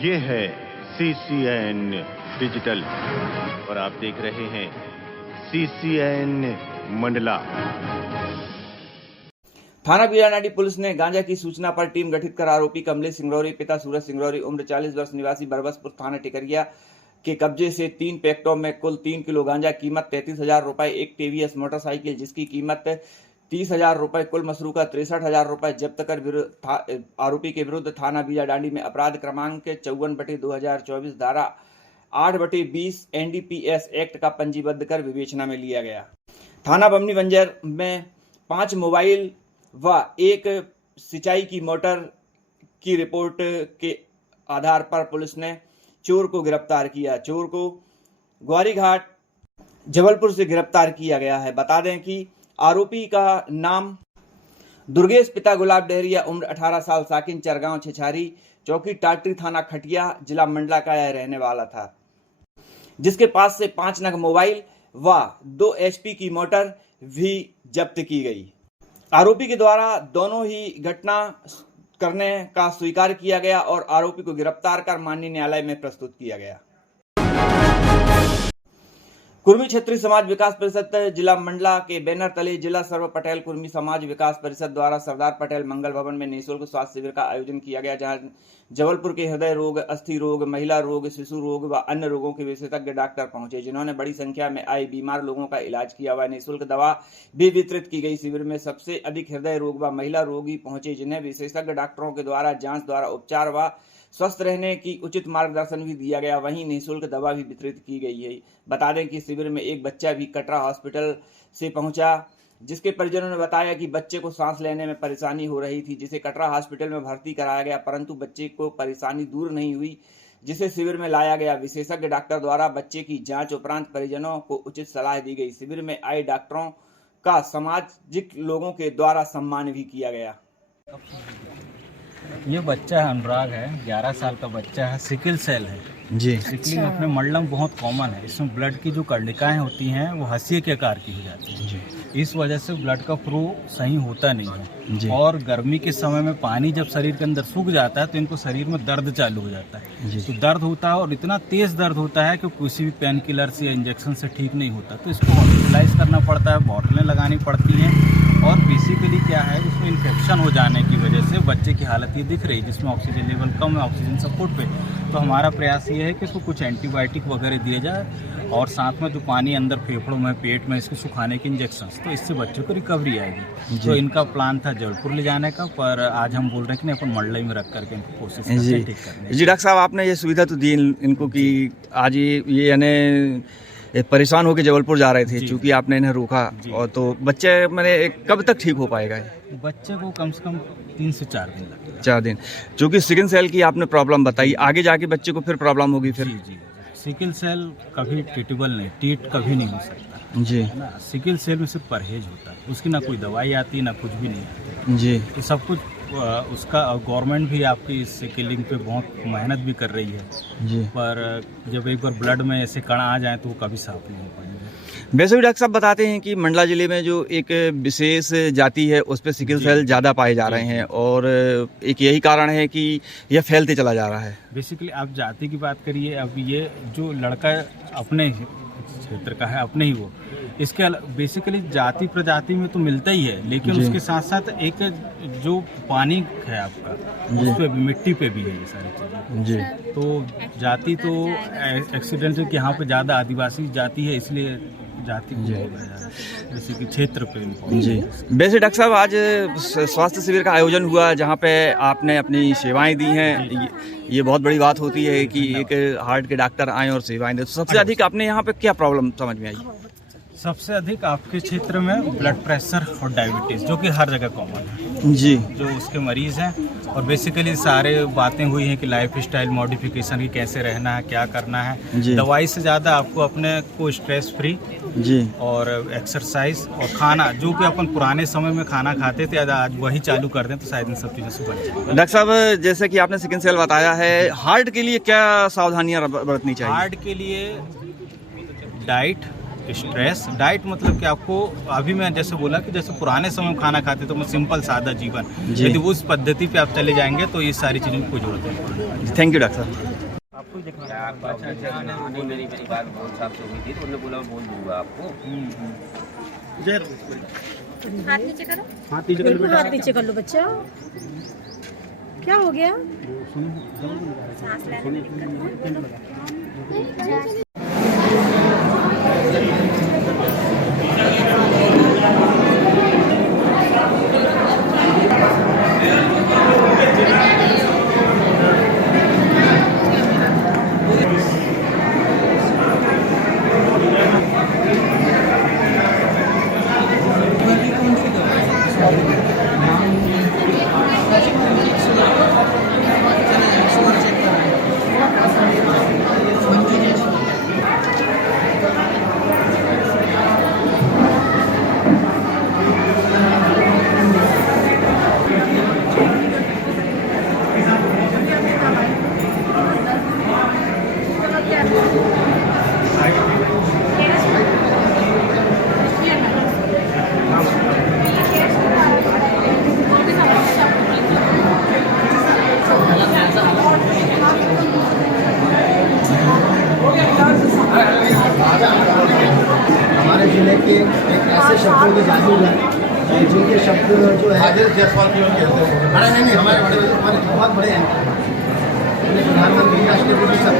ये है CCN digital और आप देख रहे हैं CCN मंडला। थाना बीजाडांडी पुलिस ने गांजा की सूचना पर टीम गठित कर आरोपी कमलेश सिंगरौरी पिता सूरज सिंगरौरी उम्र 40 वर्ष निवासी बरबसपुर थाना टिकरिया के कब्जे से 3 पैकेटों में कुल 3 किलो गांजा कीमत 33,000 रुपए, एक टीवीएस मोटरसाइकिल जिसकी कीमत 30,000 रुपए, कुल मसरूका 63,000 रुपए जब्त कर आरोपी के विरुद्ध थाना बीजाडांडी में अपराध क्रमांक 54/2024 धारा 8/20 NDPS एक्ट का पंजीबद्ध कर विवेचना में लिया गया। थाना बमनी बंजर में 5 मोबाइल व एक सिंचाई की मोटर की रिपोर्ट के आधार पर पुलिस ने चोर को गिरफ्तार किया। चोर को ग्वारीघाट जबलपुर से गिरफ्तार किया गया है। बता दें कि आरोपी का नाम दुर्गेश पिता गुलाब डहरिया उम्र 18 साल साकिन चरगांव छिछारी चौकी टाटरी थाना खटिया जिला मंडला का यह रहने वाला था, जिसके पास से 5 नग मोबाइल व 2 HP की मोटर भी जब्त की गई। आरोपी के द्वारा दोनों ही घटना करने का स्वीकार किया गया और आरोपी को गिरफ्तार कर माननीय न्यायालय में प्रस्तुत किया गया। कुर्मी क्षेत्रीय समाज विकास परिषद जिला मंडला के बैनर तले जिला सर्व पटेल कुर्मी समाज विकास परिषद द्वारा सरदार पटेल मंगल भवन में निःशुल्क स्वास्थ्य शिविर का आयोजन किया गया, जहां जबलपुर के हृदय रोग, अस्थि रोग, महिला रोग, शिशु रोग व अन्य रोगों के विशेषज्ञ डॉक्टर पहुंचे, जिन्होंने बड़ी संख्या में आए बीमार लोगों का इलाज किया व निःशुल्क दवा भी वितरित की गई। शिविर में सबसे अधिक हृदय रोग व महिला रोगी पहुंचे, जिन्हें विशेषज्ञ डॉक्टरों के द्वारा जांच द्वारा उपचार व स्वस्थ रहने की उचित मार्गदर्शन भी दिया गया। वहीं निःशुल्क दवा भी वितरित की गई है। बता दें कि शिविर में एक बच्चा भी कटरा हॉस्पिटल से पहुंचा, जिसके परिजनों ने बताया कि बच्चे को सांस लेने में परेशानी हो रही थी, जिसे कटरा हॉस्पिटल में भर्ती कराया गया, परंतु बच्चे को परेशानी दूर नहीं हुई, जिसे शिविर में लाया गया। विशेषज्ञ डॉक्टर द्वारा बच्चे की जांच उपरांत परिजनों को उचित सलाह दी गई। शिविर में आए डॉक्टरों का सामाजिक लोगों के द्वारा सम्मान भी किया गया। ये बच्चा अनुराग है, 11 साल का बच्चा है, सिकल सेल है जी। सिकलिंग अपने मंडलम बहुत कॉमन है। इसमें ब्लड की जो कर्णिकाएं होती हैं वो हंसिए के आकार की हो जाती हैं जी। इस वजह से ब्लड का फ्लो सही होता नहीं है जी। और गर्मी के समय में पानी जब शरीर के अंदर सूख जाता है तो इनको शरीर में दर्द चालू हो जाता है जी। तो दर्द होता है और इतना तेज दर्द होता है कि किसी भी पेन किलर से या इंजेक्शन से ठीक नहीं होता, तो इसको हॉस्पिटलाइज करना पड़ता है, बॉटलें लगानी पड़ती हैं और बेसिकली क्या है इसमें इन्फेक्शन हो जाने की वजह से बच्चे की हालत ये दिख रही है, जिसमें ऑक्सीजन लेवल कम है ऑक्सीजन सपोर्ट पे। तो हमारा प्रयास ये है कि इसको कुछ एंटीबायोटिक वगैरह दिए जाए और साथ में जो पानी अंदर फेफड़ों में पेट में इसको सुखाने के इंजेक्शन, तो इससे बच्चों को रिकवरी आएगी। तो इनका प्लान था जबलपुर ले जाने का, पर आज हम बोल रहे हैं कि अपन मंडला में रख करके इनको कोशिश करते हैं ठीक करने। जी डॉक्टर साहब, आपने ये सुविधा तो दी इनको कि आज ये यानी परेशान होकर जबलपुर जा रहे थे, चूंकि आपने इन्हें रोका, और तो बच्चे मैंने कब तक ठीक हो पाएगा? बच्चे को कम से कम 3 से 4 दिन लगेगा। 4 दिन, चूंकि सिकल सेल की आपने प्रॉब्लम बताई, आगे जाके बच्चे को फिर प्रॉब्लम होगी फिर? जी, सिकल सेल कभी ट्रीटेबल नहीं, ट्रीट कभी नहीं हो सकता जी। ना, सिकल सेल में सिर्फ परहेज होता है, उसकी ना कोई दवाई आती ना कुछ भी नहीं आती जी। तो सब कुछ उसका गवर्नमेंट भी आपकी इस सिकलिंग पे बहुत मेहनत भी कर रही है जी। पर जब एक बार ब्लड में ऐसे कण आ जाए तो वो कभी साफ नहीं हो पाएंगे। वैसे भी डॉक्टर साहब बताते हैं कि मंडला जिले में जो एक विशेष जाति है उस पर सिकल सेल ज़्यादा पाए जा रहे हैं और एक यही कारण है कि यह फैलते चला जा रहा है। बेसिकली आप जाति की बात करिए, अब ये जो लड़का अपने क्षेत्र का है अपने ही वो, इसके बेसिकली जाति प्रजाति में तो मिलता ही है, लेकिन उसके साथ साथ एक जो पानी है आपका उस पे भी, मिट्टी पे भी है ये सारी चीज़ें जी। तो जाति तो एक्सीडेंटल कि यहाँ पे ज़्यादा आदिवासी जाति है इसलिए जाति जैसे कि क्षेत्र पे जी। वैसे डॉक्टर साहब आज स्वास्थ्य शिविर का आयोजन हुआ जहाँ पे आपने अपनी सेवाएं दी हैं, ये बहुत बड़ी बात होती है कि एक हार्ट के डॉक्टर आए और सेवाएं दें। तो सबसे अधिक आपने यहाँ पे क्या प्रॉब्लम समझ में आई? सबसे अधिक आपके क्षेत्र में ब्लड प्रेशर और डायबिटीज़, जो कि हर जगह कॉमन है जी, जो उसके मरीज हैं, और बेसिकली सारे बातें हुई हैं कि लाइफ स्टाइल मॉडिफिकेशन की कैसे रहना है, क्या करना है। दवाई से ज़्यादा आपको अपने को स्ट्रेस फ्री जी और एक्सरसाइज और खाना, जो कि अपन पुराने समय में खाना खाते थे आज वही चालू कर दें तो शायद इन सब चीज़ों से बच जाए। डॉक्टर साहब, जैसे कि आपने सिकल सेल बताया है, हार्ट के लिए क्या सावधानियाँ बरतनी चाहिए? हार्ट के लिए डाइट, स्ट्रेस। डाइट मतलब कि आपको, अभी मैं जैसे बोला कि जैसे पुराने समय में खाना खाते तो सिंपल सादा जीवन, यदि उस पद्धति पे आप चले जाएंगे तो ये सारी चीज़ों की कोई जरूरत नहीं। थैंक यू डॉक्टर साहब। मेरी बात बहुत साफ से हुई थी तो उन्होंने बोला बोल दूंगा आपको। हाथ नीचे करो, बिल्कुल हाथ नीचे कर लो बच्चा। क्या हो गया? सांस लेने में दिक्कत है? हमारे जिले के एक ऐसे शब्दों के जादूगर जिनके शब्द जो है नहीं हमारे बहुत बड़े हैं, प्रधानमंत्री राष्ट्रपति सब।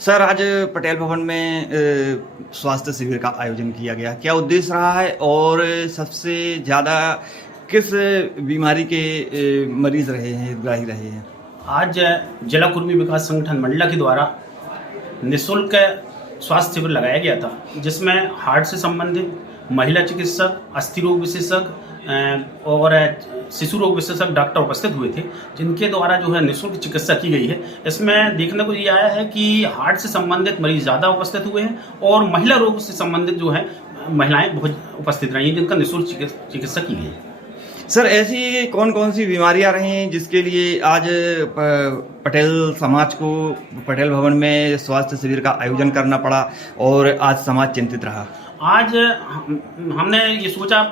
सर, आज पटेल भवन में स्वास्थ्य शिविर का आयोजन किया गया, क्या उद्देश्य रहा है और सबसे ज़्यादा किस बीमारी के मरीज रहे हैं, हितग्राही रहे हैं? आज जिला कुर्मी विकास संगठन मंडला के द्वारा निःशुल्क स्वास्थ्य शिविर लगाया गया था, जिसमें हार्ट से संबंधित महिला चिकित्सक, अस्थि रोग विशेषज्ञ और शिशु रोग विशेषज्ञ डॉक्टर उपस्थित हुए थे, जिनके द्वारा जो है निःशुल्क चिकित्सा की गई है। इसमें देखने को ये आया है कि हार्ट से संबंधित मरीज ज़्यादा उपस्थित हुए हैं और महिला रोग से संबंधित जो है महिलाएं बहुत उपस्थित रही हैं, जिनका निःशुल्क चिकित्सा की गई है। सर, ऐसी कौन कौन सी बीमारियां रही हैं जिसके लिए आज पटेल समाज को पटेल भवन में स्वास्थ्य शिविर का आयोजन करना पड़ा और आज समाज चिंतित रहा? आज हमने ये सोचा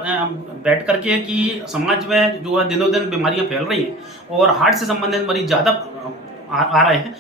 बैठ करके कि समाज में जो है दिनों दिन बीमारियां फैल रही हैं और हार्ट से संबंधित मरीज ज़्यादा आ रहे हैं।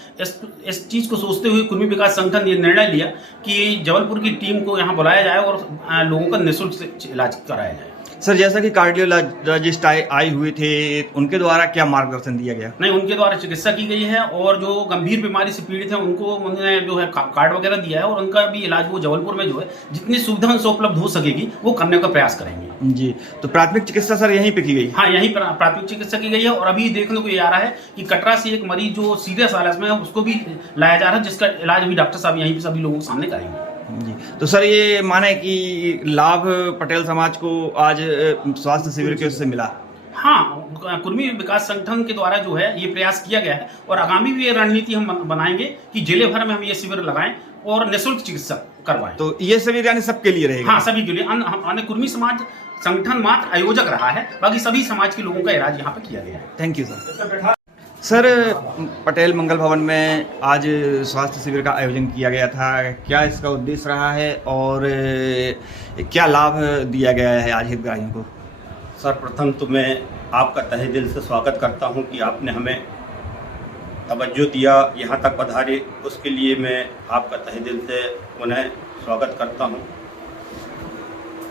इस चीज़ को सोचते हुए कुर्मी विकास संगठन ये निर्णय लिया कि जबलपुर की टीम को यहाँ बुलाया जाए और लोगों का निःशुल्क इलाज कराया जाए। सर, जैसा कि कार्डियोलॉजिस्ट आए हुए थे, उनके द्वारा क्या मार्गदर्शन दिया गया? नहीं, उनके द्वारा चिकित्सा की गई है और जो गंभीर बीमारी से पीड़ित हैं उनको उन्होंने जो है कार्ड वगैरह दिया है और उनका भी इलाज वो जबलपुर में जो है जितनी सुविधा उनसे उपलब्ध हो सकेगी वो करने का प्रयास करेंगे। जी, तो प्राथमिक चिकित्सा सर यहीं पे की गई? हाँ, यहीं पर प्राथमिक चिकित्सा की गई है और अभी देखने को ये आ रहा है कि कटरा से एक मरीज जो सीरियस हालत में है उसको भी लाया जा रहा है, जिसका इलाज भी डॉक्टर साहब यहीं पर सभी लोगों के सामने करेंगे। जी, तो सर ये माने कि लाभ पटेल समाज को आज स्वास्थ्य शिविर के उससे मिला? हाँ, कुर्मी विकास संगठन के द्वारा जो है ये प्रयास किया गया है और आगामी भी ये रणनीति हम बनाएंगे कि जिले भर में हम ये शिविर लगाएं और निःशुल्क चिकित्सा करवाएं। तो ये शिविर यानी सबके लिए रहेगा? हाँ, सभी के लिए। अन्य कुर्मी समाज संगठन मात्र आयोजक रहा है, बाकी सभी समाज के लोगों का इलाज यहाँ पे किया गया है। Thank you sir. Sir, Patel Mangal Bhavan में आज स्वास्थ्य शिविर का आयोजन किया गया था, क्या इसका उद्देश्य रहा है और क्या लाभ दिया गया है आज हितग्राहियों को? सर, प्रथम तो मैं आपका तहे दिल से स्वागत करता हूं कि आपने हमें तवज्जो दिया, यहाँ तक पधारे, उसके लिए मैं आपका तहे दिल से उन्हें स्वागत करता हूँ।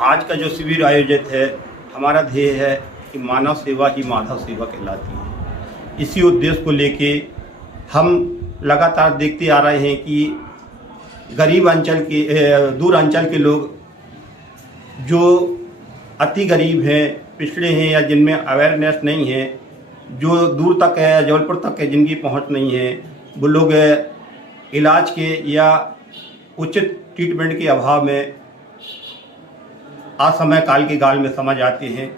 आज का जो शिविर आयोजित है, हमारा ध्येय है कि मानव सेवा ही माधव सेवा कहलाती है। इसी उद्देश्य को लेके हम लगातार देखते आ रहे हैं कि गरीब अंचल के दूर अंचल के लोग जो अति गरीब हैं, पिछड़े हैं या जिनमें अवेयरनेस नहीं है, जो दूर तक है, जबलपुर तक है, जिनकी पहुंच नहीं है, वो लोग इलाज के या उचित ट्रीटमेंट के अभाव में असमय काल के गाल में समझ आते हैं।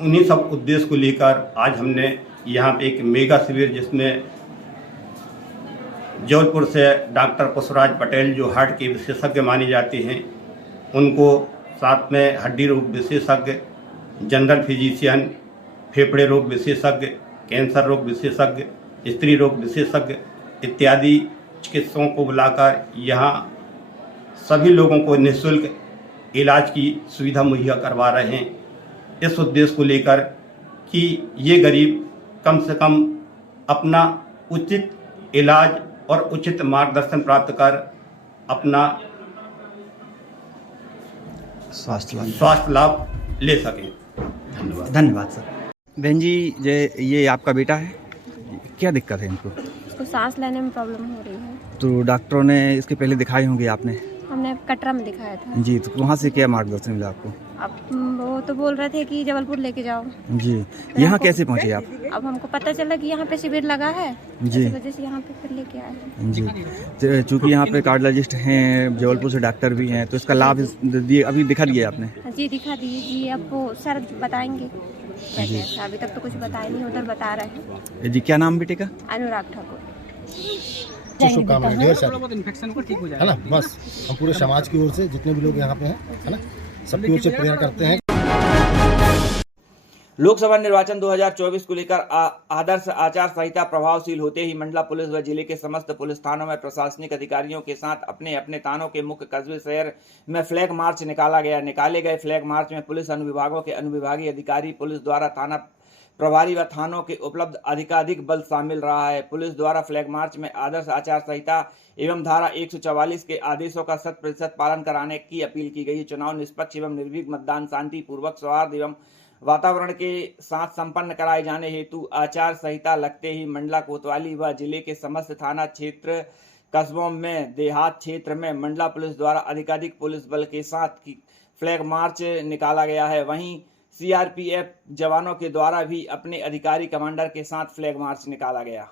उन्हीं सब उद्देश्य को लेकर आज हमने यहाँ पे एक मेगा शिविर, जिसमें जबलपुर से डॉक्टर पुष्पराज पटेल जो हार्ट के विशेषज्ञ माने जाते हैं, उनको, साथ में हड्डी रोग विशेषज्ञ, जनरल फिजिशियन, फेफड़े रोग विशेषज्ञ, कैंसर रोग विशेषज्ञ, स्त्री रोग विशेषज्ञ इत्यादि चिकित्सकों को बुलाकर यहाँ सभी लोगों को निःशुल्क इलाज की सुविधा मुहैया करवा रहे हैं। इस उद्देश्य को लेकर कि ये गरीब कम से कम अपना उचित इलाज और उचित मार्गदर्शन प्राप्त कर अपना स्वास्थ्य लाभ ले सकें। धन्यवाद सर। बहन जी, ये आपका बेटा है, क्या दिक्कत है इनको? इसको सांस लेने में प्रॉब्लम हो रही है। तो डॉक्टरों ने इसके पहले दिखाए होंगे आपने? हमने कटरा में दिखाया था जी। तो वहाँ से क्या मार्गदर्शन मिला आपको? अब वो तो बोल रहे थे कि जबलपुर लेके जाओ जी। यहाँ कैसे पहुँचे आप? अब हमको पता चला कि यहाँ पे शिविर लगा है जी, इस वजह से यहाँ पे फिर लेके आए हैं जी। चूँकि यहाँ पे कार्डियोलॉजिस्ट हैं, जबलपुर से डॉक्टर भी हैं, तो इसका लाभ अभी दिखा दिया आपने? जी दिखा दिए जी। अब वो सर बताएंगे जी। अभी तक तो कुछ बताया नहीं, उधर बता रहे हैं जी। क्या नाम बेटे का? अनुराग ठाकुर। शुभकामनाएं ढेर सारी, इन्फेक्शन को ठीक हो जाए, है ना। बस हम पूरे समाज की ओर से, जितने भी लोग यहाँ पे हैं, है ना, सबकी ओर से प्रेयर करते हैं। लोकसभा निर्वाचन 2024 को लेकर आदर्श आचार संहिता प्रभावशील होते ही मंडला पुलिस व जिले के समस्त पुलिस थानों में प्रशासनिक अधिकारियों के साथ अपने अपने थानों के मुख्य कस्बे शहर में फ्लैग मार्च निकाला गया। निकाले गए फ्लैग मार्च में पुलिस अनुविभागों के अनुविभागीय अधिकारी, पुलिस द्वारा थाना प्रभारी व थानों के उपलब्ध अधिकाधिक बल शामिल रहा है। पुलिस द्वारा फ्लैग मार्च में आदर्श आचार संहिता एवं धारा 144 के आदेशों का 100% पालन कराने की अपील की गई। चुनाव निष्पक्ष एवं निर्भीक मतदान शांतिपूर्वक सौहार्द एवं वातावरण के साथ संपन्न कराए जाने हेतु आचार संहिता लगते ही मंडला कोतवाली व जिले के समस्त थाना क्षेत्र, कस्बों में, देहात क्षेत्र में मंडला पुलिस द्वारा अधिकाधिक पुलिस बल के साथ फ्लैग मार्च निकाला गया है। वहीं सीआरपीएफ जवानों के द्वारा भी अपने अधिकारी कमांडर के साथ फ्लैग मार्च निकाला गया।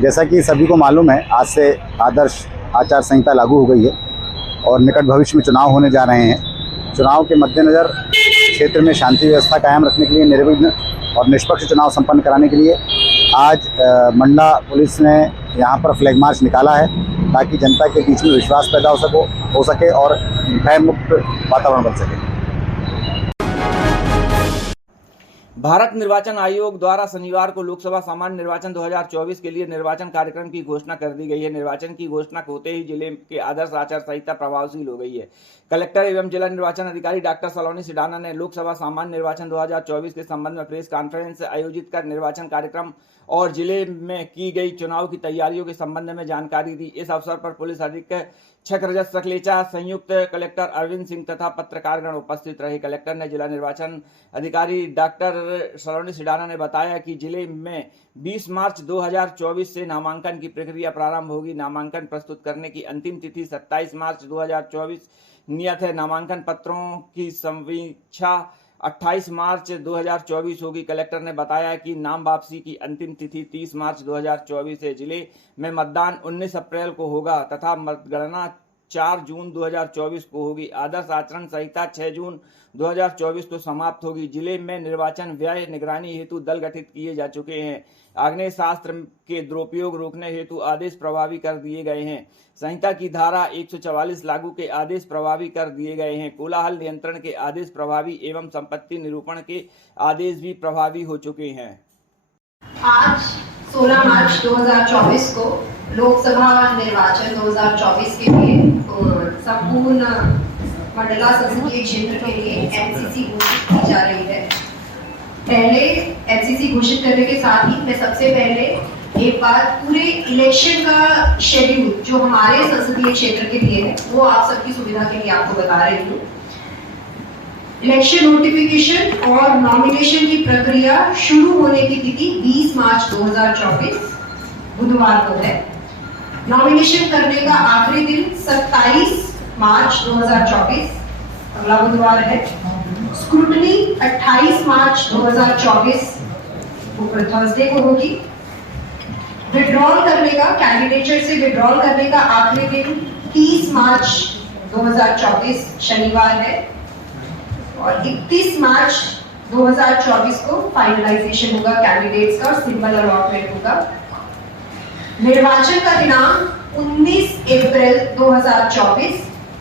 जैसा कि सभी को मालूम है, आज से आदर्श आचार संहिता लागू हो गई है और निकट भविष्य में चुनाव होने जा रहे हैं। चुनाव के मद्देनज़र क्षेत्र में शांति व्यवस्था कायम रखने के लिए, निर्विघ्न और निष्पक्ष चुनाव संपन्न कराने के लिए आज मंडला पुलिस ने यहाँ पर फ्लैग मार्च निकाला है, ताकि जनता के बीच में विश्वास पैदा हो सके और भय मुक्त वातावरण बन सके। भारत निर्वाचन आयोग द्वारा शनिवार को लोकसभा सामान्य निर्वाचन 2024 के लिए निर्वाचन कार्यक्रम की घोषणा कर दी गई है। निर्वाचन की घोषणा होते ही जिले के आदर्श आचार संहिता प्रभावशील हो गई है। कलेक्टर एवं जिला निर्वाचन अधिकारी डॉक्टर सलोनी सिडाना ने लोकसभा सामान्य निर्वाचन 2024 के संबंध में प्रेस कॉन्फ्रेंस आयोजित कर निर्वाचन कार्यक्रम और जिले में की गई चुनाव की तैयारियों के संबंध में जानकारी दी। इस अवसर पर पुलिस अधीक्षक रजत सकलेचा, संयुक्त कलेक्टर अरविंद सिंह तथा पत्रकारगण उपस्थित रहे। कलेक्टर ने जिला निर्वाचन अधिकारी डॉक्टर सलोनी सिडाना ने बताया कि जिले में 20 मार्च 2024 से नामांकन की प्रक्रिया प्रारंभ होगी। नामांकन प्रस्तुत करने की अंतिम तिथि 27 मार्च 2024 नियत है। नामांकन पत्रों की समीक्षा 28 मार्च 2024 होगी। कलेक्टर ने बताया कि नाम वापसी की अंतिम तिथि 30 मार्च 2024 है। जिले में मतदान 19 अप्रैल को होगा तथा मतगणना 4 जून 2024 को होगी। आदर्श आचरण संहिता 6 जून 2024 को समाप्त होगी। जिले में निर्वाचन व्यय निगरानी हेतु दल गठित किए जा चुके हैं। आग्नेय शास्त्र के दुरुपयोग रोकने हेतु आदेश प्रभावी कर दिए गए हैं। संहिता की धारा 144 लागू के आदेश प्रभावी कर दिए गए हैं। कोलाहल नियंत्रण के आदेश प्रभावी एवं संपत्ति निरूपण के आदेश भी प्रभावी हो चुके हैं। आज 16 मार्च 2024 को लोकसभा निर्वाचन 2024 के लिए संपूर्ण मंडला संसदीय क्षेत्र के लिए एमसीसी घोषित की जा रही है। पहले एमसीसी घोषित करने के साथ ही मैं सबसे पहले एक बार पूरे इलेक्शन का शेड्यूल जो हमारे संसदीय क्षेत्र के लिए है वो आप सबकी सुविधा के लिए आपको बता रही हूँ। इलेक्शन नोटिफिकेशन और नॉमिनेशन की प्रक्रिया शुरू होने की तिथि 20 मार्च 2024 बुधवार को है। नॉमिनेशन करने का आखिरी दिन 27 मार्च 2024 अगला बुधवार है। स्क्रूटनी 28 मार्च 2024 थर्सडे को होगी। विड्रॉल करने का, कैंडिडेचर से विड्रॉल करने का आखिरी दिन 30 मार्च 2024 शनिवार है और 31 मार्च 2024 को फाइनलाइजेशन होगा कैंडिडेट्स का और सिंबल अलॉटमेंट होगा। निर्वाचन का दिनांक 19 अप्रैल 2024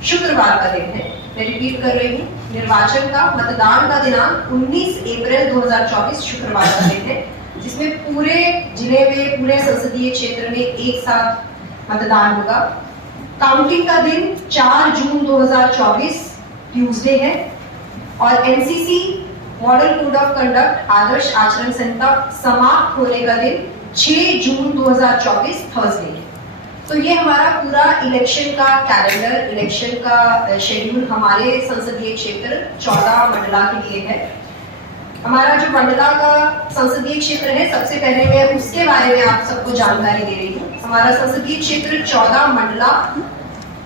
शुक्रवार का दिन है। मैं रिपीट कर रही हूँ, निर्वाचन का मतदान का दिनांक 19 अप्रैल 2024 शुक्रवार का दिन है, जिसमें पूरे जिले में, पूरे संसदीय क्षेत्र में एक साथ मतदान होगा। काउंटिंग का दिन 4 जून 2024 ट्यूसडे है और NCC model code of conduct आदर्श आचरण संहिता समाप्त होने का दिन 6 जून 2024 थर्सडे है। तो ये हमारा पूरा इलेक्शन का कैलेंडर, इलेक्शन का शेड्यूल हमारे संसदीय क्षेत्र 14 मंडला के लिए है। हमारा जो मंडला का संसदीय क्षेत्र है, सबसे पहले मैं उसके बारे में आप सबको जानकारी दे रही हूँ। हमारा संसदीय क्षेत्र 14 मंडला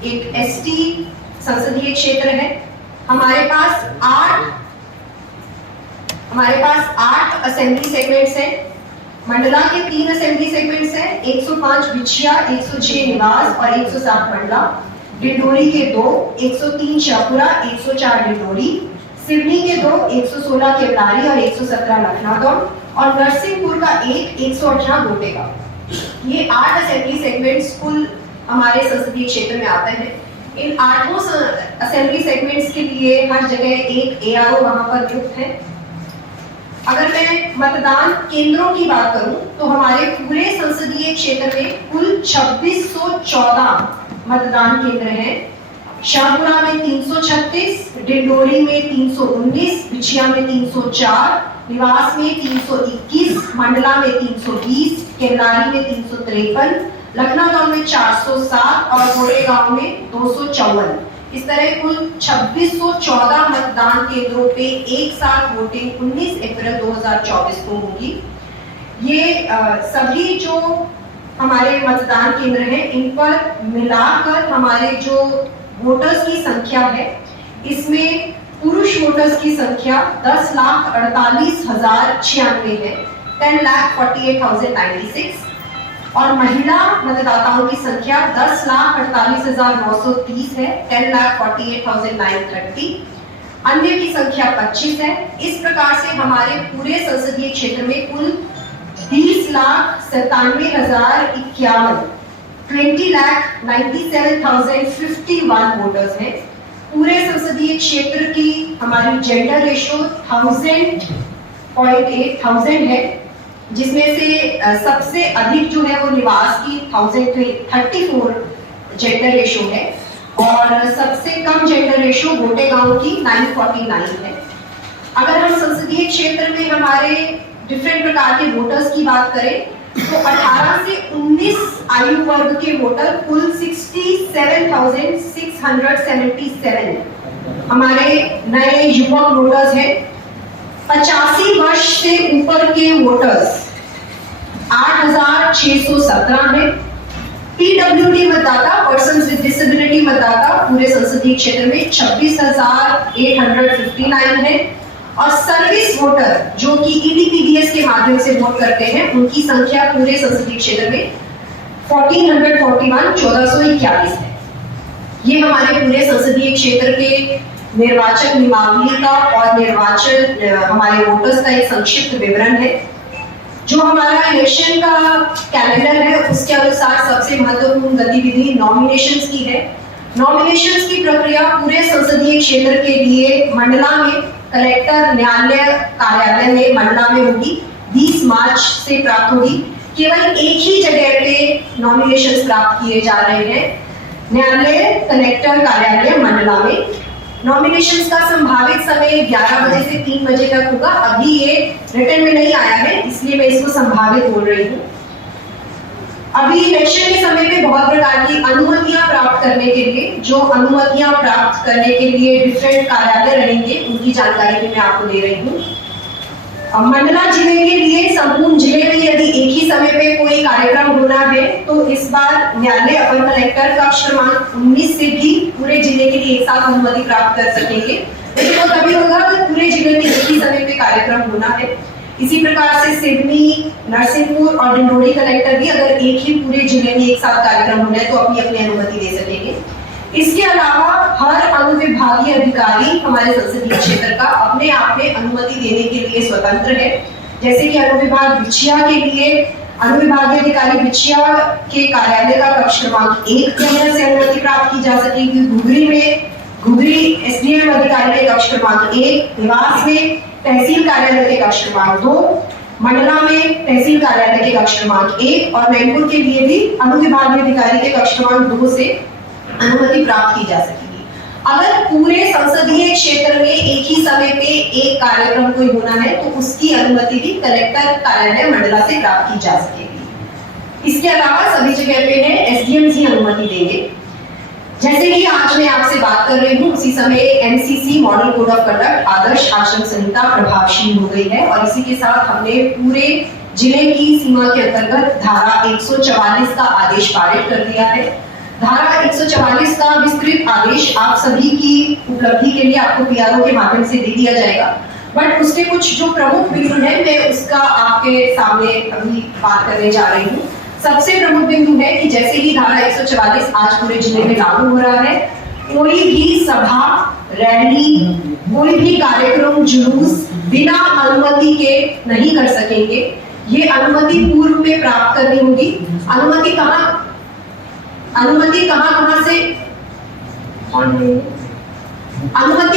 एक एसटी संसदीय क्षेत्र है। हमारे पास 8 असेंबली सेगमेंट्स हैं। मंडला के 3 असेंबली सेगमेंट्स हैं, 105 बिछिया, 106 निवास और 107 मंडला। डिंडोरी के 2, 103 शाहपुरा, 104 डिंडोरी। सिवनी के 2, 116 केवलारी और 117 लखनादौन और नरसिंहपुर का 118 गोटेगा। ये 8 असेंबली सेगमेंट्स कुल हमारे संसदीय क्षेत्र में आते हैं। इन 8 असेंबली सेगमेंट्स के लिए हर जगह एक एआरओ वहां पर नियुक्त है। अगर मैं मतदान केंद्रों की बात करूं तो हमारे पूरे संसदीय क्षेत्र में कुल 2614 मतदान केंद्र हैं। शाहपुरा में 336, डिंडोरी में 319, बिछिया में 304, निवास में 321, मंडला में 320, केवलारी में 353, लखनऊ में 407 और गोरेगांव में 254। इस तरह कुल 2614 मतदान केंद्रों पे एक साथ वोटिंग 19 अप्रैल 2024 को होगी। ये सभी जो हमारे मतदान केंद्र हैं, इन पर मिलाकर हमारे जो वोटर्स की संख्या है, इसमें पुरुष वोटर्स की संख्या 10,48,096 है, 10,48,096। और महिला मतदाताओं की संख्या 10,48,930 है, 10,48,930। अन्य की संख्या 25 है। इस प्रकार से हमारे पूरे संसदीय क्षेत्र में कुल 20,97,051 20,97,051 वोटर्स हैं। पूरे संसदीय क्षेत्र की हमारी जेंडर रेशो 1000.8 है, जिसमें से सबसे अधिक जो है वो निवास की 1034 जेंडर रेशो है और सबसे कम जेंडर रेशो गोटेगांव की 949 है। अगर हम संसदीय क्षेत्र में हमारे डिफरेंट प्रकार के वोटर्स की बात करें तो 18 से 19 आयु वर्ग के वोटर कुल 67,677 हमारे नए युवक वोटर्स हैं। 85 वर्ष से ऊपर के वोटर्स 8,617 हैं। पीडब्ल्यूडी मतदाता, पर्सन विद डिसेबिलिटी मतदाता पूरे संसदीय क्षेत्र में 26,859 है और सर्विस वोटर जो कि ईडीपीडीएस के माध्यम से वोट करते हैं उनकी संख्या पूरे संसदीय क्षेत्र में 1441 है। ये हमारे पूरे संसदीय क्षेत्र के निर्वाचन नियमावली का और निर्वाचन हमारे वोटर्स का एक संक्षिप्त विवरण है। जो हमारा इलेक्शन का कैलेंडर है उसके अनुसार सबसे महत्वपूर्ण गतिविधि नॉमिनेशंस की है। नॉमिनेशंस की प्रक्रिया पूरे संसदीय क्षेत्र के लिए मंडला में कलेक्टर न्यायालय कार्यालय में मंडला में होगी, 20 मार्च से प्राप्त होगी। केवल एक ही जगह पे नॉमिनेशंस प्राप्त किए जा रहे हैं, न्यायालय कलेक्टर कार्यालय मंडला में। नॉमिनेशंस का संभावित समय 11 बजे से 3 बजे तक होगा। अभी ये रिटर्न में नहीं आया है, इसलिए मैं इसको संभावित बोल रही हूँ। अभी इलेक्शन के समय में बहुत प्रकार की अनुमतियां प्राप्त करने के लिए, जो अनुमतियां प्राप्त करने के लिए डिफरेंट कार्यालय रहेंगे उनकी जानकारी भी मैं आपको दे रही हूँ। मंडला जिले के लिए संपूर्ण जिले में यदि एक ही समय पे कोई कार्यक्रम होना है तो इस बार न्यायालय अपर कलेक्टर कक्ष क्रमांक 19 से भी पूरे जिले के लिए एक साथ अनुमति प्राप्त कर सकेंगे। लेकिन वो तभी होगा कि पूरे जिले में एक ही समय पे कार्यक्रम होना है। इसी प्रकार से सिडनी, नरसिंहपुर और डिंडोरी कलेक्टर भी अगर एक ही पूरे जिले में एक साथ कार्यक्रम होना है तो अपनी अपनी अनुमति दे सकेंगे। इसके अलावा हर अनुविभागीय अधिकारी हमारे संसदीय क्षेत्र का अपने आप में अनुमति देने के लिए स्वतंत्र है। जैसे कि अनुविभाग बिछिया के लिए अनुविभागीय अधिकारी बिछिया के कार्यालय का कक्ष क्रमांक 1 के अंदर से अनुमति प्राप्त की जा सकेगी। घुघरी में घुघरी एसडीएम अधिकारी के कक्ष क्रमांक 1, निवास में तहसील कार्यालय के कक्ष क्रमांक 2, मंडला में तहसील कार्यालय के कक्ष क्रमांक 1 और मैनपुर के लिए भी अनुविभागीय अधिकारी के कक्ष क्रमांक 2 से अनुमति प्राप्त की जा सकेगी। अगर पूरे संसदीय क्षेत्र में एक ही समय पे एक कार्यक्रम कोई होना है तो उसकी अनुमति भी कलेक्टर कार्यालय मंडला से प्राप्त की जा सकेगी। इसके अलावा सभी जगह पे है एसडीएम ही अनुमति देंगे। जैसे कि आज मैं आपसे बात कर रही हूँ उसी समय MCC model code of conduct आदर्श आचरण संहिता प्रभावशील हो गई है और इसी के साथ हमने पूरे जिले की सीमा के अंतर्गत धारा 144 का आदेश पारित कर दिया है। धारा 144 का विस्तृत आदेश आप सभी की उपलब्धि के लिए आपको पीआरओ के माध्यम से दे दिया जाएगा, बट उसके कुछ जो प्रमुख बिंदु है मैं उसका आपके सामने अभी बात करने जा रही हूँ। सबसे प्रमुख बिंदु है कि जैसे ही धारा 144 आज पूरे जिले में लागू हो रहा है, कोई भी सभा, रैली, कोई भी कार्यक्रम, जुलूस बिना अनुमति के नहीं कर सकेंगे। ये अनुमति पूर्व में प्राप्त करनी होगी। अनुमति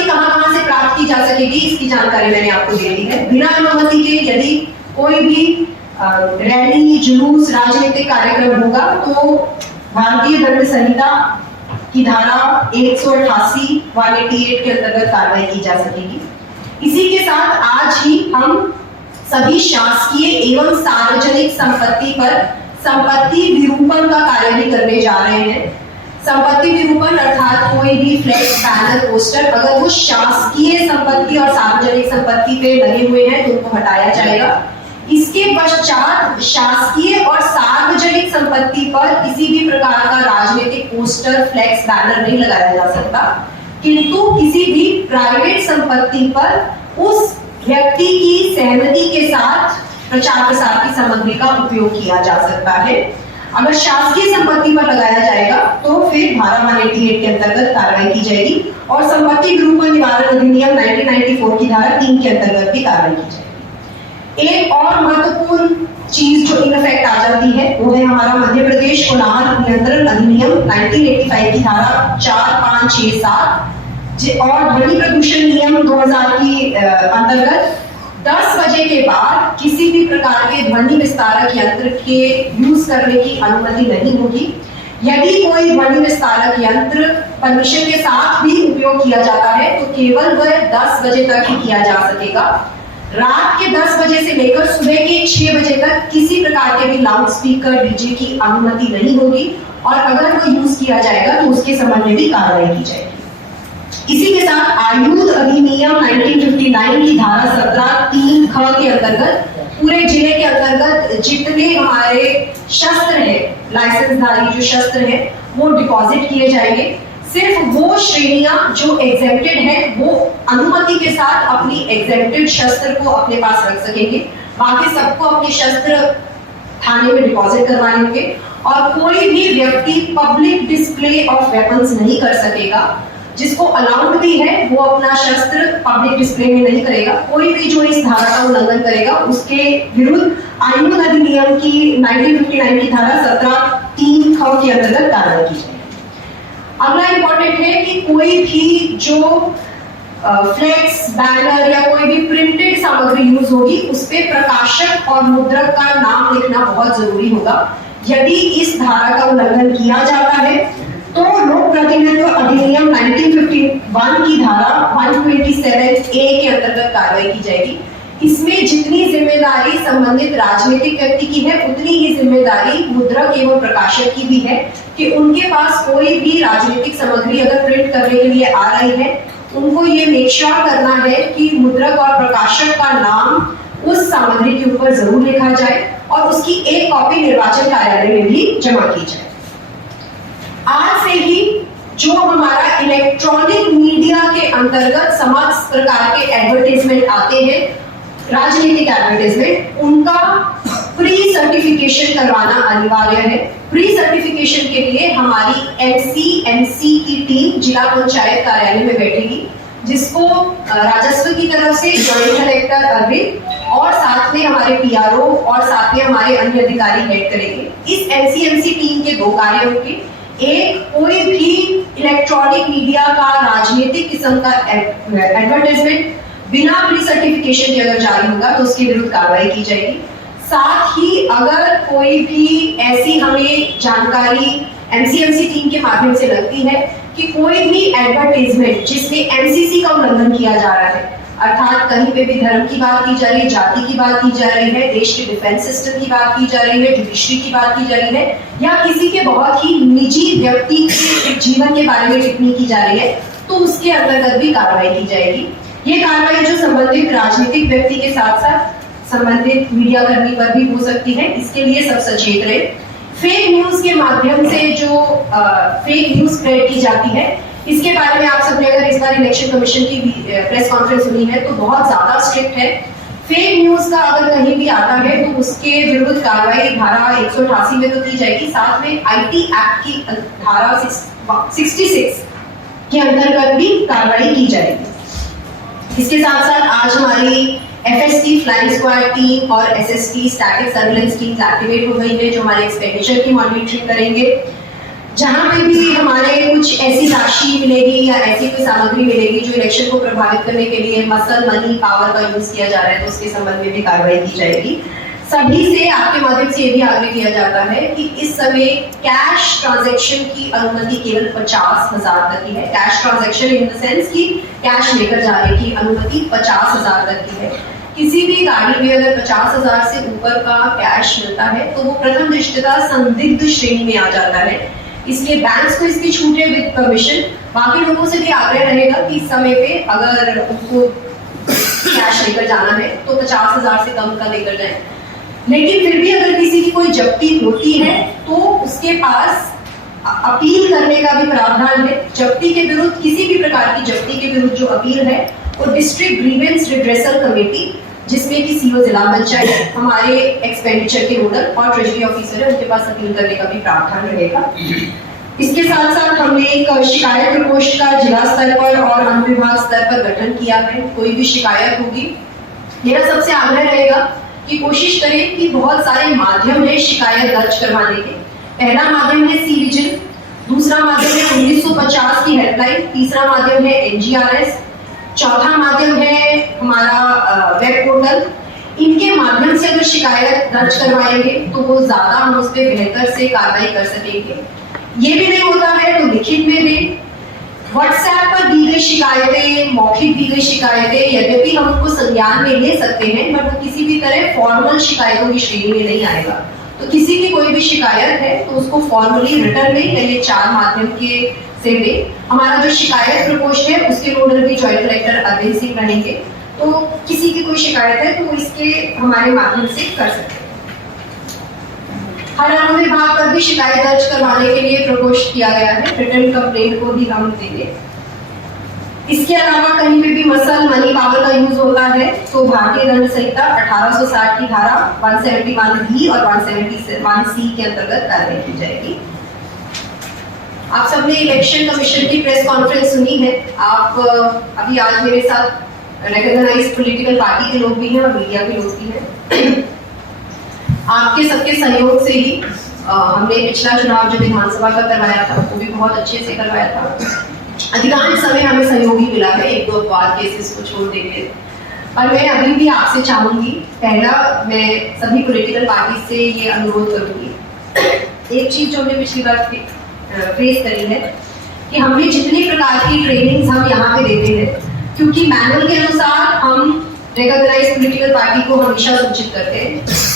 कहाँ से प्राप्त की जा सकेगी इसकी जानकारी मैंने आपको दे दी है। बिना अनुमति के यदि कोई भी रैली, जुलूस, राजनीतिक कार्यक्रम होगा तो भारतीय दंड संहिता की धारा 188 188 के अंतर्गत कार्रवाई की जा सकेगी। इसी के साथ आज ही हम सभी शासकीय एवं सार्वजनिक संपत्ति पर संपत्ति विरूपण का कार्य भी करने जा रहे हैं। संपत्ति विरूपण अर्थात कोई भी फ्लैक्स, बैनर, पोस्टर अगर वो शासकीय संपत्ति और सार्वजनिक संपत्ति पे लगे हुए हैं तो उनको हटाया जाएगा। इसके पश्चात शासकीय और सार्वजनिक संपत्ति पर किसी भी प्रकार का राजनीतिक पोस्टर, फ्लैक्स, बैनर नहीं लगाया जा सकता, किंतु किसी भी प्राइवेट संपत्ति पर उस व्यक्ति की सहमति के साथ प्रचार प्रसार की सामग्री का उपयोग किया जा सकता है। अगर शासकीय संपत्ति पर लगाया जाएगा तो फिर धारा 188 के अंतर्गत कार्रवाई की जाएगी और संपत्ति विरूपण निवारण अधिनियम 1994 की धारा 3 के अंतर्गत भी कार्रवाई की जाएगी। एक और महत्वपूर्ण चीज जो इन इफेक्ट आ जाती है वो है हमारा मध्य प्रदेश कोलाहल नियंत्रण अधिनियम 1985 की धारा 4, 5, 6, 7 और ध्वनि प्रदूषण नियम 2000 की अंतर्गत 10 बजे के बाद किसी भी प्रकार के ध्वनि विस्तारक यंत्र के यूज करने की अनुमति नहीं होगी। यदि कोई ध्वनि विस्तारक यंत्र परमिशन के साथ भी उपयोग किया जाता है तो केवल वह 10 बजे तक ही किया जा सकेगा। रात के 10 बजे से लेकर सुबह के 6 बजे तक किसी प्रकार के भी लाउड स्पीकर डीजे की अनुमति नहीं होगी और अगर वो यूज किया जाएगा तो उसके संबंध में भी कार्रवाई की जाएगी। इसी के साथ आयुध अधिनियम 1959 की धारा 17(3) ख के अंतर्गत पूरे जिले के अंतर्गत जितने हमारे शस्त्र है, लाइसेंसधारी जो शस्त्र है वो डिपॉजिट किए जाएंगे। सिर्फ वो श्रेणियां जो एग्जेम्प्टेड है वो अनुमति के साथ अपनी एग्जेम्प्टेड शस्त्र को अपने पास रख सकेंगे। बाकी सबको अपने शस्त्र थाने में डिपॉजिट करवाने होंगे और कोई भी व्यक्ति पब्लिक डिस्प्ले ऑफ वेपन्स नहीं कर सकेगा। जिसको अलाउड भी है वो अपना शस्त्र पब्लिक डिस्प्ले में नहीं करेगा। कोई भी जो इस धारा का उल्लंघन करेगा उसके विरुद्ध आयुध अधिनियम की 1959 की धारा 17(3) ख के अंतर्गत कार्रवाई की जाएगी। अगला इंपॉर्टेंट है कि कोई भी जो फ्लेक्स, बैनर या कोई भी प्रिंटेड सामग्री यूज होगी उस पे प्रकाशक और मुद्रक का नाम लिखना बहुत जरूरी होगा। यदि इस धारा का उल्लंघन किया जाता है तो लोक प्रतिनिधित्व अधिनियम 1951 की धारा 127A के अंतर्गत कार्रवाई की जाएगी। इसमें जितनी जिम्मेदारी संबंधित राजनीतिक व्यक्ति की है उतनी ही जिम्मेदारी मुद्रक एवं प्रकाशक की भी है कि उनके पास कोई भी राजनीतिक सामग्री अगर प्रिंट करने के लिए आ रही है उनको ये मेक श्योर करना है कि मुद्रक और प्रकाशक का नाम उस सामग्री के ऊपर जरूर लिखा जाए और उसकी एक कॉपी निर्वाचन कार्यालय में भी जमा की जाए। आज से ही जो हमारा इलेक्ट्रॉनिक मीडिया के अंतर्गत समस्त प्रकार के एडवर्टाइजमेंट आते हैं, राजनीतिक एडवर्टाइजमेंट, उनका प्री सर्टिफिकेशन करवाना अनिवार्य है। प्री सर्टिफिकेशन के लिए हमारी एमसी की टीम जिला पंचायत कार्यालय में बैठेगी, जिसको राजस्व की तरफ से जॉइंट कलेक्टर अरविंद और साथ में हमारे पीआरओ और साथ में हमारे अन्य अधिकारी हेड करेंगे। इस एमसी टीम के दो कार्य होंगे। एक, कोई भी इलेक्ट्रॉनिक मीडिया का राजनीतिक किस्म का एडवर्टाइजमेंट बिना प्री सर्टिफिकेशन के अगर जारी होगा तो उसके विरुद्ध कार्रवाई की जाएगी। साथ ही अगर कोई भी ऐसी हमें जानकारी एमसी टीम के माध्यम से लगती है कि कोई भी एडवर्टाइजमेंट जिसमें एमसीसी का उल्लंघन किया जा रहा है, अर्थात कहीं पे भी धर्म की बात की जा रही है, जाति की बात की जा रही है, देश के डिफेंस सिस्टम की बात की जा रही है, जुडिशरी की बात की जा रही है या किसी के बहुत ही निजी व्यक्ति के जीवन के बारे में टिप्पणी की जा रही है तो उसके अंतर्गत भी कार्रवाई की जाएगी। ये कार्रवाई जो संबंधित राजनीतिक व्यक्ति के साथ साथ संबंधित मीडिया कर्मी पर भी हो सकती है, इसके लिए सब सचेत रहे। फेक न्यूज के माध्यम से जो फेक न्यूज स्प्रेड की जाती है, इसके बारे में आप सबने अगर इस बार इलेक्शन कमीशन की प्रेस कॉन्फ्रेंस सुनी है तो बहुत ज्यादा स्ट्रिक्ट है। फेक न्यूज का अगर कहीं भी आता है तो उसके विरुद्ध कार्रवाई धारा 188 में तो की जाएगी, साथ में आईटी एक्ट की धारा 66 के अंतर्गत भी कार्रवाई की जाएगी। इसके साथ साथ आज हमारी एफएसटी फ्लाइंग स्क्वाड टीम और SST static surveillance team activate हो गई है जो हमारे एक्सपेंडिचर की मॉनिटरिंग करेंगे। जहां पे भी हमारे कुछ ऐसी राशि मिलेगी या ऐसी कोई सामग्री मिलेगी जो इलेक्शन को प्रभावित करने के लिए मसल मनी पावर का यूज किया जा रहा है तो उसके संबंध में भी कार्रवाई की जाएगी। सभी से आपके माध्यम से ये भी आग्रह किया जाता है कि इस समय कैश ट्रांजैक्शन की अनुमति केवल 50,000 तक की है। Cash transaction in the sense कि कैश लेकर जाने की अनुमति 50,000 तक की है। किसी भी गाड़ी में अगर 50,000 से ऊपर का कैश मिलता है तो वो प्रथम दृष्टया संदिग्ध श्रेणी में आ जाता है, इसलिए बैंक्स को इसकी छूट है विद परमिशन। बाकी लोगों से भी आग्रह रहेगा कि इस समय पे अगर उनको कैश लेकर जाना है तो 50,000 से कम का लेकर जाए। लेकिन फिर भी अगर किसी की कोई जब्ती होती है तो उसके पास अपील करने का भी प्रावधान है। जब्ती के विरुद्ध, किसी भी प्रकार की जब्ती के विरुद्ध जो अपील है वो डिस्ट्रिक्ट ग्रीवेंस रिड्रेसल कमेटी जिसमें कि सीओ जिला पंचायत, हमारे एक्सपेंडिचर के नोडल और ट्रेजरी ऑफिसर है, उनके पास अपील करने का भी प्रावधान रहेगा। इसके साथ साथ हमने एक शिकायत प्रकोष्ठ का जिला स्तर पर और अनुविभाग स्तर पर गठन किया है। कोई भी शिकायत होगी, मेरा सबसे आग्रह रहेगा कि कोशिश करें कि बहुत सारे माध्यम है शिकायत दर्ज करवाने के। पहला माध्यम है सी विजिल, दूसरा माध्यम है 1950 की हेल्पलाइन, तीसरा माध्यम है NGRS, चौथा माध्यम है हमारा वेब पोर्टल। इनके माध्यम से अगर शिकायत दर्ज करवाएंगे तो वो ज्यादा हम उस पर बेहतर से कार्रवाई कर सकेंगे। ये भी नहीं होता है तो लिखित में दें। व्हाट्सएप पर दी गई शिकायतें, मौखिक दी गई शिकायतें, यद्यपि हम उनको संज्ञान में ले सकते हैं, बट वो किसी भी तरह फॉर्मल शिकायतों की श्रेणी में नहीं आएगा। तो किसी की कोई भी शिकायत है तो उसको फॉर्मली रिटर्न में या ये 4 माध्यम के से दें। हमारा जो शिकायत प्रकोष्ठ है उसके नोडल भी जॉइंट कलेक्टर अरविंद सिंह रहेंगे। तो किसी की कोई शिकायत है तो इसके हमारे माध्यम से कर सकते हैं। हर अनुविभाग पर भी शिकायत दर्ज करवाने के लिए प्रकोष्ठ किया गया है, रिटर्न कंप्लेंट को भी हम देंगे। इसके अलावा कहीं पे भी मसल मनी पावर का यूज होता है तो भारतीय दंड संहिता 1860 की धारा 171B और 171C के अंतर्गत कार्रवाई की जाएगी। आप सबने इलेक्शन कमीशन की प्रेस कॉन्फ्रेंस सुनी है। आप अभी आज मेरे साथ रिकॉग्नाइज्ड पॉलिटिकल पार्टी के लोग भी हैं और मीडिया के लोग भी हैं। आपके सबके सहयोग से ही हमने पिछला चुनाव जो विधानसभा का करवाया था वो भी बहुत अच्छे से करवाया था। अधिकांश समय हमें सहयोग ही मिला है, 1-2 अपवाद केसेस को छोड़ देंगे। और मैं अभी भी आपसे चाहूंगी, पहला मैं सभी पॉलिटिकल पार्टी से ये अनुरोध करूंगी, एक चीज जो हमने पिछली बार फेस करी है कि हमने जितनी प्रकार की ट्रेनिंग्स हम यहाँ पे देते हैं, क्योंकि मैनुअल के अनुसार हम रिकॉग्नाइज्ड पॉलिटिकल पार्टी को हमेशा सूचित करते हैं।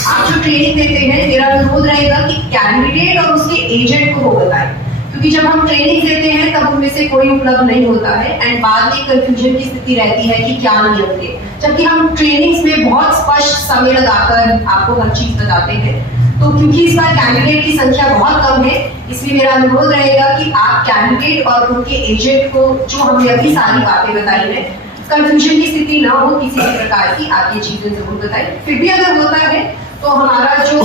आप जो ट्रेनिंग देते हैं, मेरा अनुरोध रहेगा कि कैंडिडेट और उसके एजेंट को वो बताएं, क्योंकि जब हम ट्रेनिंग देते हैं तब उनमें से कोई उपलब्ध नहीं होता है एंड बाद में कंफ्यूजन की स्थिति रहती है कि क्या नियम थे, जबकि हम ट्रेनिंग्स में बहुत स्पष्ट समय लगाकर आपको हर चीज बताते हैं। तो क्योंकि इस बार कैंडिडेट की संख्या बहुत कम है, इसलिए मेरा अनुरोध रहेगा कि आप कैंडिडेट और उनके एजेंट को, जो हमने अभी सारी बातें बताई हैं, कंफ्यूजन की स्थिति ना हो किसी भी प्रकार की, आप ये चीजें जरूर बताएं। फिर भी अगर होता है तो हमारा जो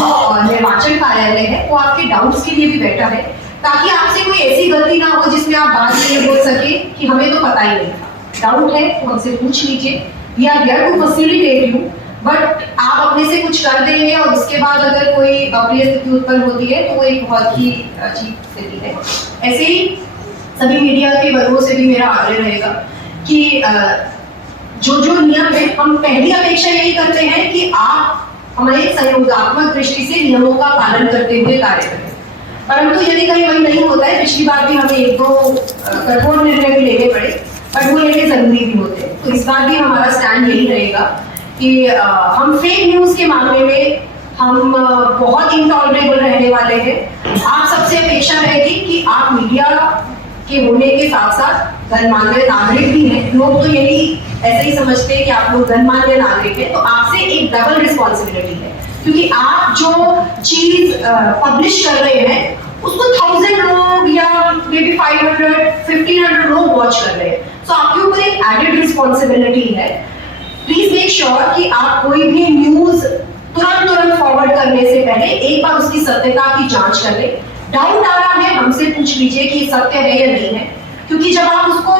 निर्वाचन कार्यालय है वो आपके डाउट्स के लिए भी बैठा है, ताकि आपसे कोई ऐसी गलती ना हो जिसमें आप बाद में ये बोल सके कि हमें तो पता ही नहीं था। डाउट है तो हमसे पूछ लीजिए, we are here to facilitate you, but आप अपने से कुछ कर देंगे और उसके बाद अगर कोई अप्रिय स्थिति उत्पन्न होती है तो वो एक बहुत ही अजीब स्थिति है। ऐसे ही सभी मीडिया के वर्गों से भी मेरा आग्रह रहेगा कि जो नियम है, हम पहली अपेक्षा यही करते हैं कि आप हमारे सहयोगात्मक दृष्टि से नियमों का पालन करते हुए कार्य करें, परंतु यदि कहीं वही नहीं होता है, पिछली बार भी हमें 1-2 कठोर निर्णय भी लेने पड़े, पर वो लेने जरूरी भी होते हैं। तो इस बार भी हमारा स्टैंड यही रहेगा कि हम फेक न्यूज के मामले में हम बहुत इनटॉलरेबल रहने वाले हैं। आप सबसे अपेक्षा रहेगी कि आप मीडिया के होने के साथ साथ गणमान्य नागरिक भी हैं। लोग तो यही ऐसे ही समझते हैं कि आप लोग गणमान्य नागरिक हैं, तो आपसे एक डबल रिस्पॉन्सिबिलिटी है, क्योंकि आप जो चीज पब्लिश कर रहे हैं उसको 1000 लोग या मे बी 500-1500 लोग वॉच कर रहे हैं, तो आपके ऊपर एक एडेड रिस्पॉन्सिबिलिटी है। प्लीज मेक श्योर कि आप कोई भी न्यूज तुरंत फॉरवर्ड करने से पहले एक बार उसकी सत्यता की जांच कर लें। डाउट आ रहा है, हमसे पूछ लीजिए कि सत्य है या नहीं है, क्योंकि जब आप उसको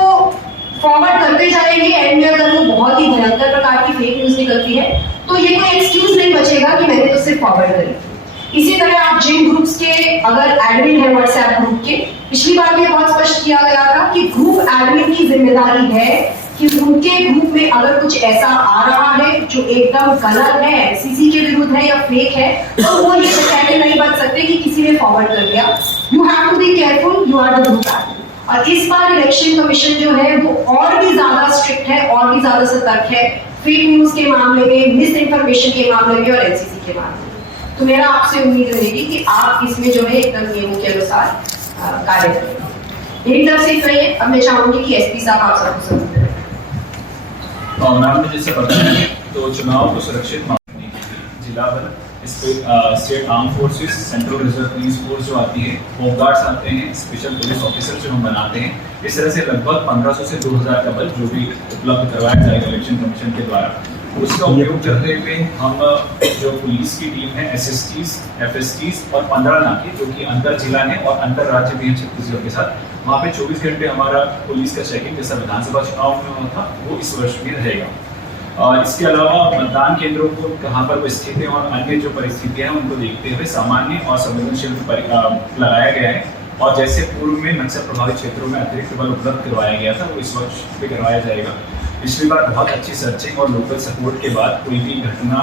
फॉरवर्ड करते जाएंगे एंड में अगर वो बहुत ही भयंकर प्रकार की फेक न्यूज निकलती है तो ये कोई एक्सक्यूज नहीं बचेगा कि मैंने तो सिर्फ फॉरवर्ड करी। इसी तरह आप जिन ग्रुप्स के अगर एडमिन है व्हाट्सएप ग्रुप के, पिछली बार भी बहुत स्पष्ट किया गया था कि ग्रुप एडमिन की जिम्मेदारी है कि उनके ग्रुप में अगर कुछ ऐसा आ रहा है जो एकदम गलत है, एफसीसी के विरुद्ध है या फेक है, तो वो ये कहते नहीं बच सकते कि किसी ने फॉरवर्ड कर दिया। You have to be careful, you are the group admin. और इस बार इलेक्शन कमीशन जो है वो और भी ज्यादा स्ट्रिक्ट है, और भी ज्यादा सतर्क है फेक न्यूज के मामले में, मिस इन्फॉर्मेशन के मामले में और एनसीसी के मामले में। तो मेरा आपसे उम्मीद रहेगी कि आप इसमें जो है एकदम नियमों के अनुसार कार्य करेंगे। मेरी तरफ से इतना ही है। अब मैं चाहूंगी कि एसपी साहब आप सबको समझ रहे हैं। मैम ने जैसे बताया तो चुनाव को सुरक्षित मानने के लिए जिला बल, state arm forces, central reserve police force जो आती है, होमगार्ड्स आते हैं, स्पेशल पुलिस ऑफिसर जो हम बनाते हैं, इस तरह से लगभग 1500 से 2000 का बल जो भी उपलब्ध करवाया जाएगा इलेक्शन कमीशन के द्वारा, उसका उपयोग करते हुए हम जो पुलिस की टीम है, SSTs, FSTs और 15 नाके जो कि अंतर जिला है और अंतर राज्य भी है छत्तीसगढ़ के साथ, वहाँ पे 24 घंटे हमारा पुलिस का चेकिंग जैसा विधानसभा चुनाव में हुआ था वो इस वर्ष भी रहेगा। इसके अलावा मतदान केंद्रों को कहाँ पर वो स्थित है और अन्य जो परिस्थितियाँ हैं उनको देखते हुए सामान्य और संवेदनशील लगाया गया है। और जैसे पूर्व में नक्सल प्रभावित क्षेत्रों में अतिरिक्त बल उपलब्ध करवाया गया था वो इस वर्ष भी करवाया जाएगा। पिछली बार बहुत अच्छी सर्चिंग और लोकल सपोर्ट के बाद कोई भी घटना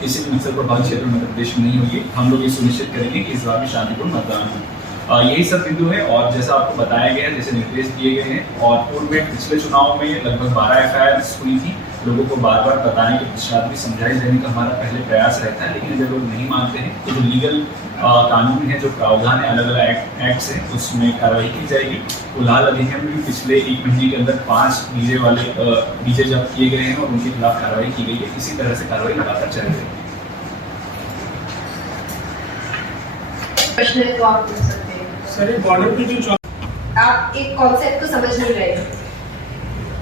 किसी भी नक्सल प्रभावित क्षेत्र में मध्य प्रदेश में नहीं हुई है। हम लोग ये सुनिश्चित करेंगे कि इस बार भी शांतिपूर्ण मतदान हो। यही सब बिंदु है और जैसा आपको बताया गया है, जैसे निर्देश दिए गए हैं और पूर्व में पिछले चुनाव में लगभग 12 FIR हुई थी। लोगों को बार बार बताने के पश्चात भी समझाइश देने का हमारा पहले प्रयास रहता है, लेकिन जब लोग नहीं मानते हैं तो जो लीगल कानून है, जो प्रावधान है, अलग अलग एक्ट्स हैं, उसमें कार्रवाई की जाएगी। फिलहाल अधिनियम में पिछले 1 महीने के अंदर 5 डीजे जब्त किए गए हैं और उनके खिलाफ कार्रवाई की गई है। इसी तरह से कार्रवाई लगातार चल रही है। प्रश्न है तो आप पूछ सकते हैं सर। बॉर्डर की जो आप एक कॉन्सेप्ट को समझ नहीं रहे।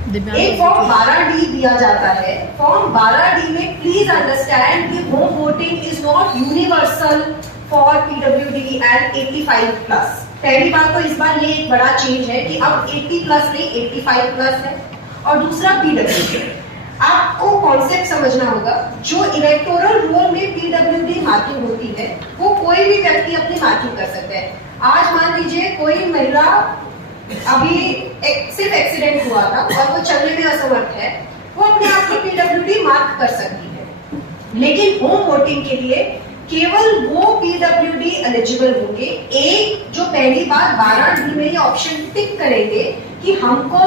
एक फॉर्म 12D दिया जाता है। फॉर्म 12D में प्लीज अंडरस्टैंड कि home voting is not universal for PWD and 85+। पहली बात तो इस बार ये एक बड़ा चेंज है कि अब 80+ नहीं 85+ है। और दूसरा PWD, आपको कॉन्सेप्ट समझना होगा। जो इलेक्टोरल रोल में PWD मार्किंग होती है वो कोई भी व्यक्ति अपनी मार्किंग कर सकता है। आज मान लीजिए कोई महिला अभी सिर्फ एक्सीडेंट हुआ था और वो चलने में असमर्थ है, वो अपने आप को PWD मार्क कर सकती है। लेकिन होम वोटिंग के लिए केवल वो PWD एलिजिबल होंगे एक जो पहली बार 12D में ये ऑप्शन टिक करेंगे कि हमको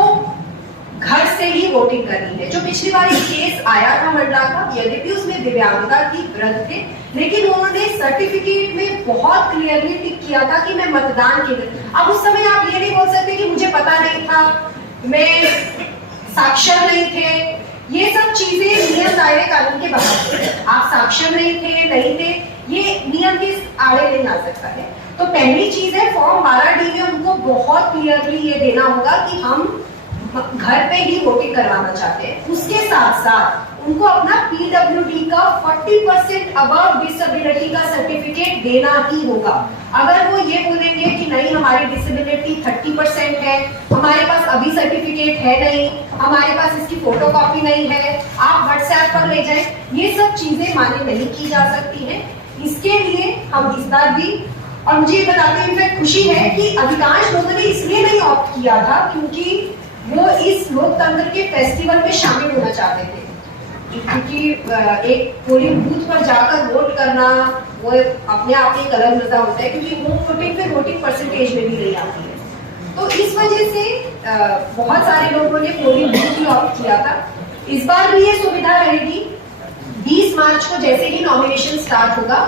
घर से ही वोटिंग करनी है। जो पिछली बार एक केस आया था मंडला का, यद्यपि उसमें दिव्यांगता की वृद्ध थे, लेकिन उन्होंने सर्टिफिकेट में बहुत क्लियरली टिक किया था कि मैं मतदान के लिए। अब उस समय आप ये नहीं बोल सकते कि मुझे पता नहीं था, मैं साक्षर नहीं थे। ये सब चीजें नियम दायरे कानून के बाहर थे। आप साक्षर नहीं थे, ये नियम के आड़े नहीं आ सकता है। तो पहली चीज है फॉर्म 12D में उनको बहुत क्लियरली ये देना होगा कि हम घर पे ही वोटिंग करवाना चाहते हैं। उसके साथ साथ उनको अपना PWD का 40% अबव डिसेबिलिटी का सर्टिफिकेट देना ही होगा। अगर वो ये बोलेंगे कि नहीं हमारी डिसेबिलिटी 30% है, हमारे पास अभी सर्टिफिकेट है नहीं, हमारे पास इसकी फोटोकॉपी नहीं है, आप व्हाट्सएप पर ले जाएं, ये सब चीजें मान्य नहीं की जा सकती हैं। इसके लिए हम इस बार भी, और मुझे ये बताते हुए खुशी है कि अधिकांश लोगों ने इसलिए नहीं ऑप्ट किया था क्योंकि वो इस लोकतंत्र के फेस्टिवल में शामिल होना चाहते थे। क्योंकि एक पोलिंग बूथ पर जाकर वोट करना वो अपने आप में एक अलग मजा होता है, क्योंकि होम वोटिंग पे वोटिंग परसेंटेज में भी नहीं आती है। तो इस वजह से बहुत सारे लोगों ने पोलिंग बूथ ही ऑप्ट किया था। इस बार भी ये सुविधा रहेगी। 20 मार्च को जैसे ही नॉमिनेशन स्टार्ट होगा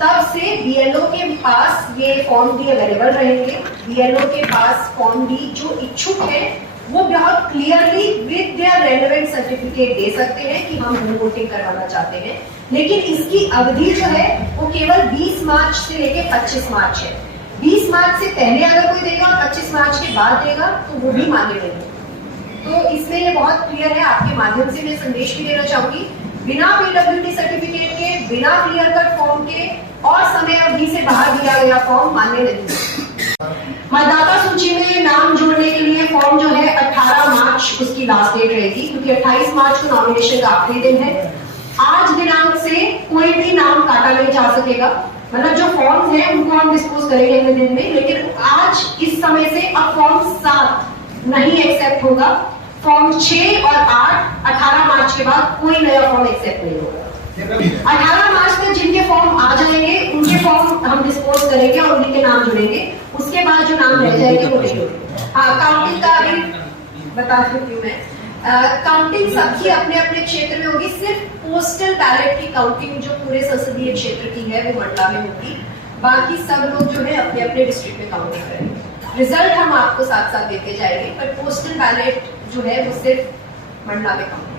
तब से BLO के पास ये फॉर्म डी अवेलेबल रहेंगे। BLO के पास फॉर्म डी जो इच्छुक है वो बहुत clearly with their relevant certificate दे सकते हैं कि हम होम वोटिंग करवाना चाहते हैं। लेकिन इसकी अवधि जो है वो केवल 20 मार्च से लेकर 25 मार्च है। 20 मार्च से पहले अगर कोई देगा और 25 मार्च के बाद देगा तो वो भी मान्य नहीं। तो इसमें ये बहुत क्लियर है। आपके माध्यम से मैं संदेश भी देना चाहूंगी, बिना PWD सर्टिफिकेट के, बिना क्लियर कट फॉर्म के और समय अवधि से बाहर दिया गया फॉर्म मान्य नहीं। मतदाता सूची में नाम जोड़ने के लिए फॉर्म जो है 18 मार्च उसकी लास्ट डेट रहेगी, क्योंकि 28 मार्च को नॉमिनेशन का आखिरी दिन है। आज दिनांक से कोई भी नाम काटा नहीं जा सकेगा। मतलब जो फॉर्म्स हैं उनको हम डिस्पोज करेंगे अगले दिन में, लेकिन आज इस समय से अब फॉर्म 7 नहीं एक्सेप्ट होगा। फॉर्म 6 और 8 18 मार्च के बाद कोई नया फॉर्म एक्सेप्ट नहीं होगा। 18 मार्च तक जिनके फॉर्म आ जाएंगे उनके फॉर्म हम डिस्पोज करेंगे और उन्हीं के नाम जुड़ेंगे। उसके बाद जो नाम रह जाएंगे वो नहीं होंगे। हाँ, काउंटिंग का भी बता सकती हूँ मैं। काउंटिंग सबकी अपने अपने क्षेत्र में होगी। सिर्फ पोस्टल बैलेट की काउंटिंग जो पूरे संसदीय क्षेत्र की है वो मंडला में होगी। बाकी सब लोग जो है अपने अपने डिस्ट्रिक्ट में काउंटिंग करेंगे। रिजल्ट हम आपको साथ साथ देते जाएंगे, पर पोस्टल बैलेट जो है वो सिर्फ मंडला में काउंटिंग